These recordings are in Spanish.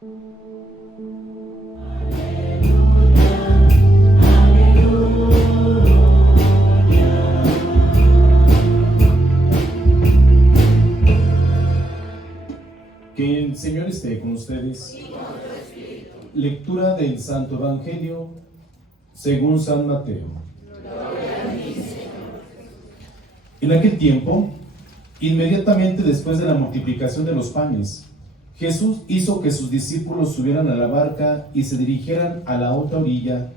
Que el Señor esté con ustedes. Lectura del Santo Evangelio según San Mateo. En aquel tiempo, inmediatamente después de la multiplicación de los panes, Jesús hizo que sus discípulos subieran a la barca y se dirigieran a la otra orilla,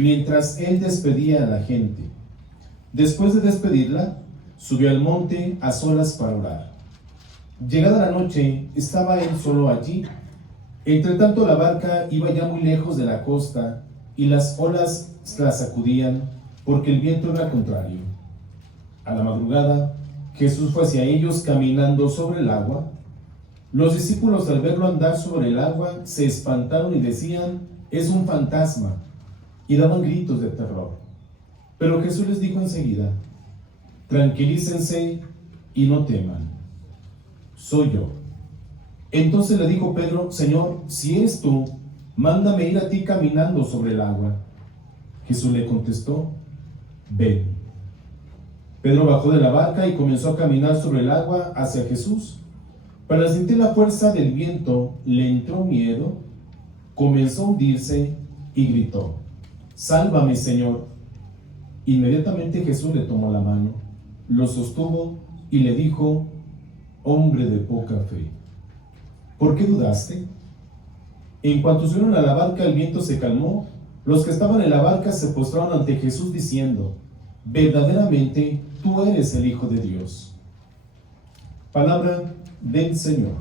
mientras él despedía a la gente. Después de despedirla, subió al monte a solas para orar. Llegada la noche, estaba él solo allí. Entre tanto, la barca iba ya muy lejos de la costa y las olas la sacudían porque el viento era contrario. A la madrugada, Jesús fue hacia ellos caminando sobre el agua. Los discípulos, al verlo andar sobre el agua, se espantaron y decían: «Es un fantasma», y daban gritos de terror. Pero Jesús les dijo enseguida: «Tranquilícense y no teman. Soy yo». Entonces le dijo Pedro: «Señor, si eres tú, mándame ir a ti caminando sobre el agua». Jesús le contestó: «Ven». Pedro bajó de la barca y comenzó a caminar sobre el agua hacia Jesús. Para sentir la fuerza del viento, le entró miedo, comenzó a hundirse y gritó: «Sálvame, Señor». Inmediatamente Jesús le tomó la mano, lo sostuvo y le dijo: «Hombre de poca fe, ¿por qué dudaste?». En cuanto subieron a la barca, el viento se calmó. Los que estaban en la barca se postraron ante Jesús diciendo: «Verdaderamente tú eres el Hijo de Dios». Palabra del Señor.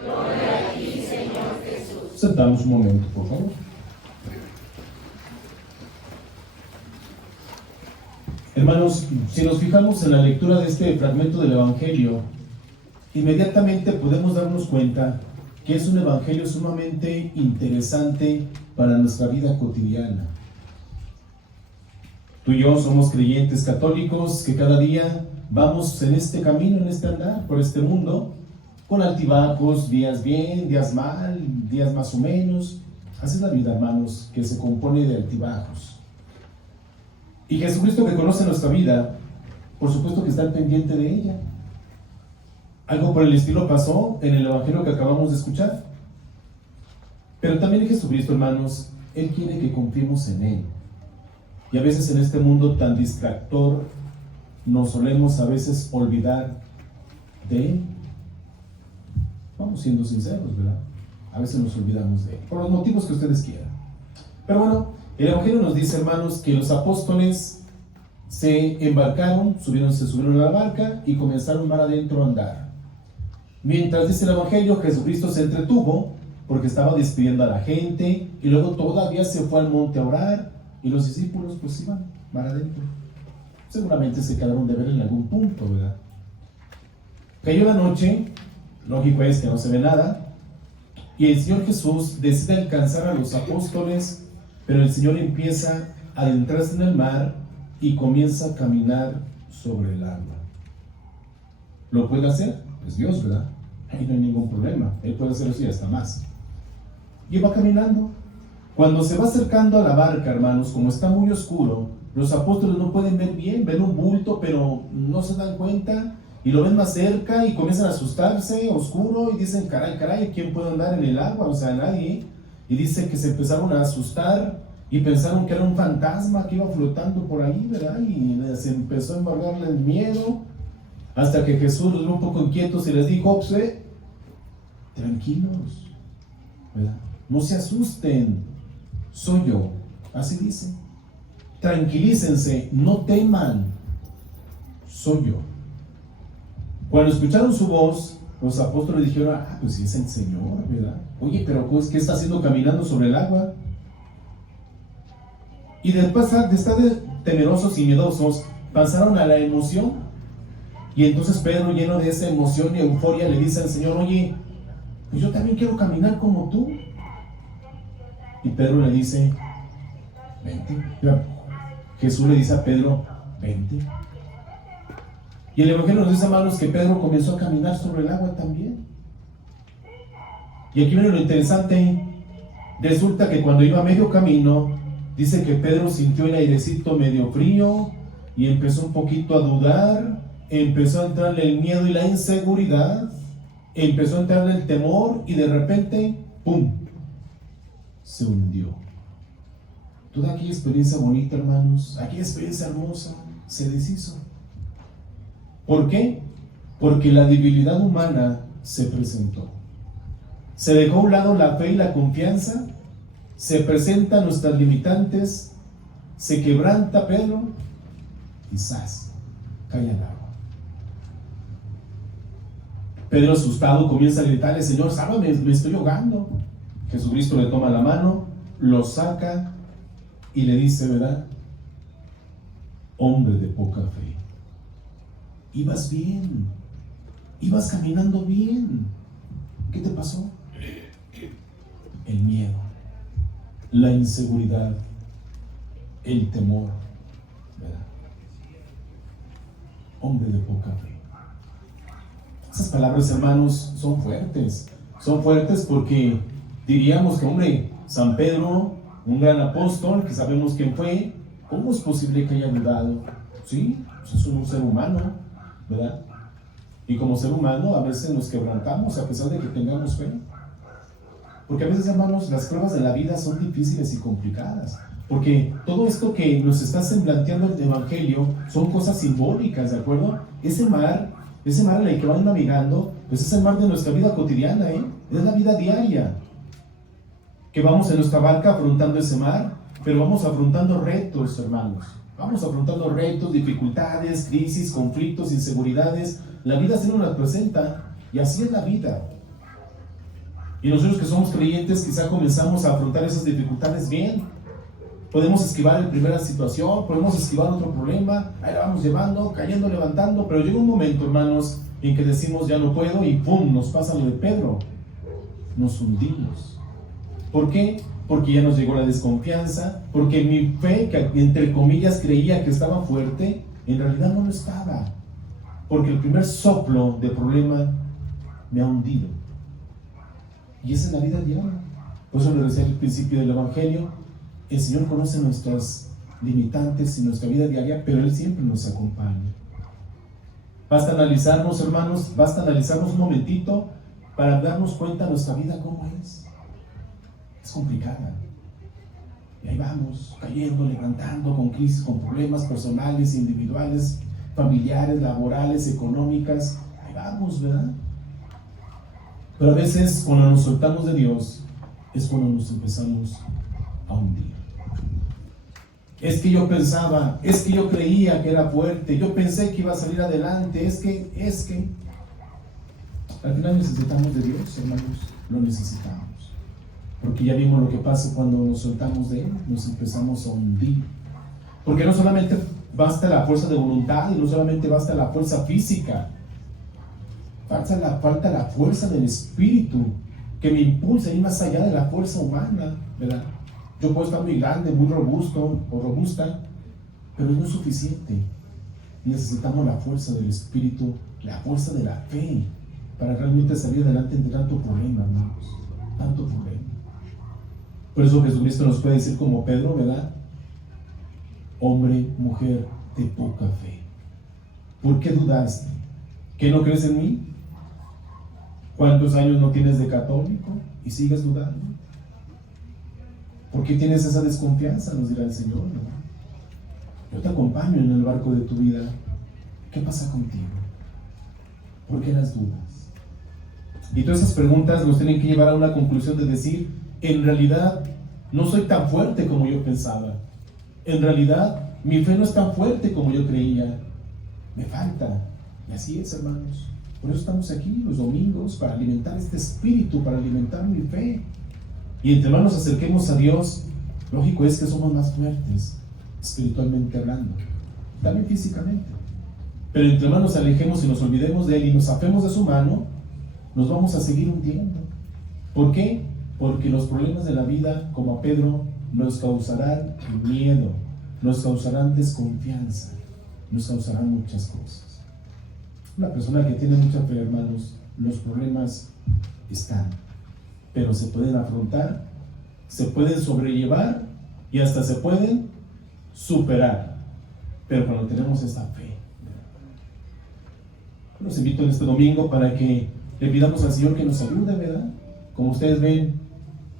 Gloria a ti, Señor Jesús. Sentamos un momento, por favor. Hermanos, si nos fijamos en la lectura de este fragmento del Evangelio, inmediatamente podemos darnos cuenta que es un evangelio sumamente interesante para nuestra vida cotidiana. Tú y yo somos creyentes católicos que cada día vamos en este camino, en este andar, por este mundo, con altibajos, días bien, días mal, días más o menos. Así es la vida, hermanos, que se compone de altibajos. Y Jesucristo, que conoce nuestra vida, por supuesto que está al pendiente de ella. Algo por el estilo pasó en el evangelio que acabamos de escuchar. Pero también Jesucristo, hermanos, Él quiere que confiemos en Él. Y a veces en este mundo tan distractor nos solemos a veces olvidar de Él. Vamos siendo sinceros, ¿verdad? A veces nos olvidamos de Él, por los motivos que ustedes quieran. Pero bueno, el evangelio nos dice, hermanos, que los apóstoles se embarcaron, se subieron a la barca y comenzaron mar adentro a andar. Mientras, dice el evangelio, Jesucristo se entretuvo porque estaba despidiendo a la gente y luego todavía se fue al monte a orar y los discípulos pues iban mar adentro. Seguramente se quedaron de ver en algún punto, ¿verdad? Cayó la noche, lógico es que no se ve nada, y el Señor Jesús decide alcanzar a los apóstoles, pero el Señor empieza a adentrarse en el mar y comienza a caminar sobre el agua. ¿Lo puede hacer? Es Dios, ¿verdad? Ahí no hay ningún problema, Él puede hacer eso y hasta más. Y va caminando. Cuando se va acercando a la barca, hermanos, como está muy oscuro, los apóstoles no pueden ver bien, ven un bulto, pero no se dan cuenta, y lo ven más cerca y comienzan a asustarse, oscuro, y dicen: caray, ¿quién puede andar en el agua? O sea, nadie. Y dice que se empezaron a asustar y pensaron que era un fantasma que iba flotando por ahí, ¿verdad? Y les empezó a embargarle el miedo, hasta que Jesús los vio un poco inquietos y les dijo: tranquilos, ¿verdad? No se asusten, soy yo. Así dice: tranquilícense, no teman, soy yo. Cuando escucharon su voz, los apóstoles dijeron: pues sí es el Señor, ¿verdad? Oye, pero ¿qué está haciendo caminando sobre el agua? Y después de estar temerosos y miedosos, pasaron a la emoción. Y entonces Pedro, lleno de esa emoción y euforia, le dice al Señor: oye, pues yo también quiero caminar como tú. Y Pedro le dice: vente. Jesús le dice a Pedro: vente. Y el evangelio nos dice, hermanos, que Pedro comenzó a caminar sobre el agua también. Y aquí viene lo interesante. Resulta que cuando iba a medio camino, dice que Pedro sintió el airecito medio frío y empezó un poquito a dudar, empezó a entrarle el miedo y la inseguridad, empezó a entrarle el temor y de repente, ¡pum!, se hundió. Toda aquella experiencia bonita, hermanos, aquella experiencia hermosa, se deshizo. ¿Por qué? Porque la debilidad humana se presentó. Se dejó a un lado la fe y la confianza, se presentan nuestras limitantes, se quebranta Pedro y ¡zas!, cae al agua. Pedro, asustado, comienza a gritarle: Señor, sálvame, me estoy ahogando. Jesucristo le toma la mano, lo saca y le dice, ¿verdad? Hombre de poca fe, ibas bien, ibas caminando bien, ¿qué te pasó? El miedo, la inseguridad, el temor, ¿verdad? Hombre de poca fe. Esas palabras, hermanos, son fuertes porque diríamos que, hombre, San Pedro, un gran apóstol, que sabemos quién fue, ¿cómo es posible que haya dudado? Sí, pues es un ser humano, ¿verdad? Y como ser humano a veces nos quebrantamos a pesar de que tengamos fe. Porque a veces, hermanos, las pruebas de la vida son difíciles y complicadas. Porque todo esto que nos está semblanteando el Evangelio son cosas simbólicas, ¿de acuerdo? Ese mar en el que van navegando, pues es el mar de nuestra vida cotidiana, es la vida diaria. Que vamos en nuestra barca afrontando ese mar, pero vamos afrontando retos, hermanos. Vamos afrontando retos, dificultades, crisis, conflictos, inseguridades. La vida así nos la presenta, y así es la vida. Y nosotros que somos creyentes, quizá comenzamos a afrontar esas dificultades bien. Podemos esquivar la primera situación, podemos esquivar otro problema, ahí la vamos llevando, cayendo, levantando, pero llega un momento, hermanos, en que decimos ya no puedo y ¡pum!, nos pasa lo de Pedro. Nos hundimos. ¿Por qué? Porque ya nos llegó la desconfianza, porque mi fe, que entre comillas creía que estaba fuerte, en realidad no lo estaba. Porque el primer soplo de problema me ha hundido. Y esa es la vida diaria. Por eso le decía al principio del Evangelio, el Señor conoce nuestras limitantes y nuestra vida diaria, pero Él siempre nos acompaña. Basta analizarnos, hermanos, basta analizarnos un momentito para darnos cuenta de nuestra vida cómo es. Es complicada. Y ahí vamos, cayendo, levantando, con crisis, con problemas personales, individuales, familiares, laborales, económicas. Ahí vamos, ¿verdad? Pero a veces, cuando nos soltamos de Dios, es cuando nos empezamos a hundir. Es que yo pensaba, es que yo creía que era fuerte, yo pensé que iba a salir adelante, es que. Al final necesitamos de Dios, hermanos, lo necesitamos. Porque ya vimos lo que pasa cuando nos soltamos de Él, nos empezamos a hundir. Porque no solamente basta la fuerza de voluntad y no solamente basta la fuerza física, falta la fuerza del Espíritu que me impulsa a ir más allá de la fuerza humana, ¿verdad? Yo puedo estar muy grande, muy robusto o robusta, pero no es suficiente. Necesitamos la fuerza del Espíritu, la fuerza de la fe, para realmente salir adelante de tanto problema, hermanos, tanto problema. Por eso Jesucristo nos puede decir como Pedro, ¿verdad? Hombre, mujer de poca fe, ¿por qué dudaste? ¿Qué no crees en mí? ¿Cuántos años no tienes de católico y sigues dudando? ¿Por qué tienes esa desconfianza? Nos dirá el Señor, ¿no? Yo te acompaño en el barco de tu vida. ¿Qué pasa contigo? ¿Por qué las dudas? Y todas esas preguntas nos tienen que llevar a una conclusión de decir, en realidad no soy tan fuerte como yo pensaba. En realidad mi fe no es tan fuerte como yo creía. Me falta. Y así es, hermanos. Por eso estamos aquí los domingos, para alimentar este espíritu, para alimentar mi fe. Y entre más nos acerquemos a Dios, lógico es que somos más fuertes, espiritualmente hablando, también físicamente. Pero entre más nos alejemos y nos olvidemos de Él y nos afemos de su mano, nos vamos a seguir hundiendo. ¿Por qué? Porque los problemas de la vida, como a Pedro, nos causarán miedo, nos causarán desconfianza, nos causarán muchas cosas. Una persona que tiene mucha fe, hermanos, los problemas están. pero se pueden afrontar, se pueden sobrellevar y hasta se pueden superar, pero cuando tenemos esa fe. Los invito en este domingo para que le pidamos al Señor que nos ayude, ¿verdad? Como ustedes ven,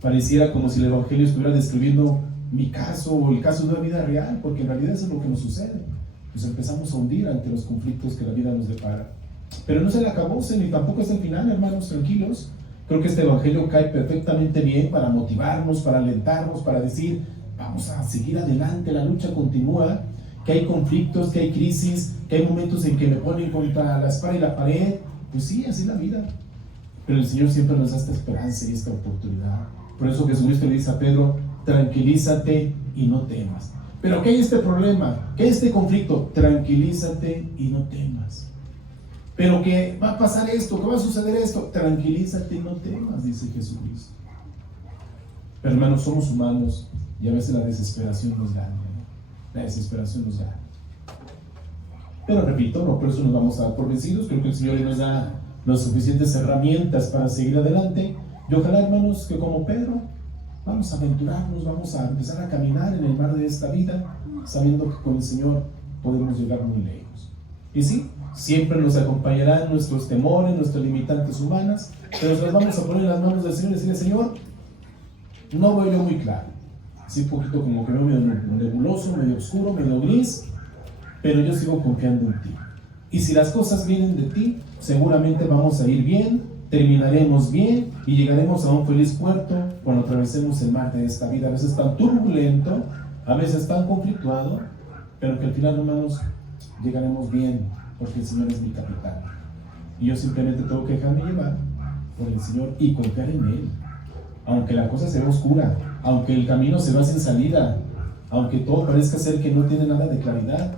pareciera como si el Evangelio estuviera describiendo mi caso o el caso de una vida real, porque en realidad eso es lo que nos sucede. Nos empezamos a hundir ante los conflictos que la vida nos depara. Pero no es el acabose ni tampoco es el final, hermanos, tranquilos. Creo que este Evangelio cae perfectamente bien para motivarnos, para alentarnos, para decir, vamos a seguir adelante, la lucha continúa, que hay conflictos, que hay crisis, que hay momentos en que me ponen contra la espada y la pared. Pues sí, así es la vida. Pero el Señor siempre nos da esta esperanza y esta oportunidad. Por eso Jesucristo le dice a Pedro, tranquilízate y no temas. Pero ¿qué hay este problema? ¿Qué hay este conflicto? Tranquilízate y no temas. Pero que va a pasar esto, que va a suceder esto, tranquilízate y no temas, dice Jesucristo. Pero hermanos, somos humanos y a veces la desesperación nos gana, ¿no? La desesperación nos gana. Pero repito, no por eso nos vamos a dar por vencidos. Creo que el Señor nos da las suficientes herramientas para seguir adelante. Y ojalá, hermanos, que como Pedro vamos a aventurarnos, vamos a empezar a caminar en el mar de esta vida, sabiendo que con el Señor podemos llegar muy lejos. Y sí, siempre nos acompañarán nuestros temores, nuestras limitantes humanas, pero nos las vamos a poner en las manos del Señor y decirle, Señor, no veo yo muy claro, así un poquito como que veo medio nebuloso, medio oscuro, medio gris, pero yo sigo confiando en ti. Y si las cosas vienen de ti, seguramente vamos a ir bien, terminaremos bien y llegaremos a un feliz puerto cuando atravesemos el mar de esta vida, a veces tan turbulento, a veces tan conflictuado, pero que al final, hermanos, llegaremos bien, porque el Señor es mi capitán. Y yo simplemente tengo que dejarme llevar por el Señor y confiar en Él. Aunque la cosa sea oscura, aunque el camino se va sin salida, aunque todo parezca ser que no tiene nada de claridad,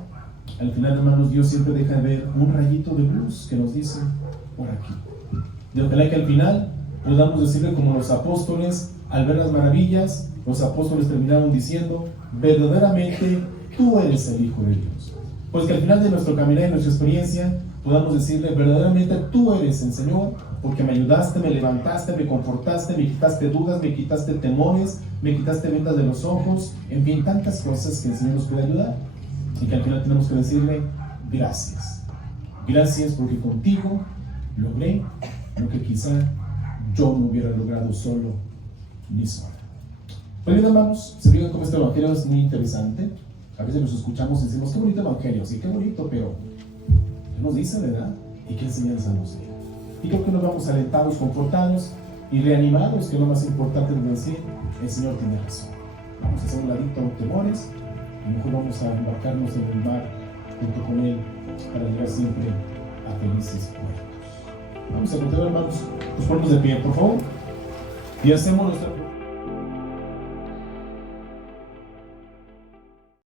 al final, hermanos, Dios siempre deja ver un rayito de luz que nos dice, por aquí. Y ojalá que al final podamos decirle como los apóstoles, al ver las maravillas, los apóstoles terminaron diciendo, verdaderamente tú eres el Hijo de Dios. Pues que al final de nuestro caminar y nuestra experiencia podamos decirle, verdaderamente tú eres el Señor, porque me ayudaste, me levantaste, me confortaste, me quitaste dudas, me quitaste temores, me quitaste vendas de los ojos, en fin, tantas cosas que el Señor nos puede ayudar. Y que al final tenemos que decirle, gracias. Gracias porque contigo logré lo que quizá yo no hubiera logrado solo ni sola. Pues bien, hermanos, se fijan cómo este evangelio es muy interesante. A veces nos escuchamos y decimos, qué bonito evangelio, sí, qué bonito, pero ¿qué nos dice, verdad? ¿Y qué enseñanza nos deja? Y creo que nos vamos alentados, confortados y reanimados, que es lo más importante de decir, el Señor tiene razón. Vamos a hacer un ladito a los temores y mejor vamos a embarcarnos en el mar junto con Él para llegar siempre a felices puertos. Vamos a continuar, hermanos, los puertos de pie, por favor, y hacemos nuestra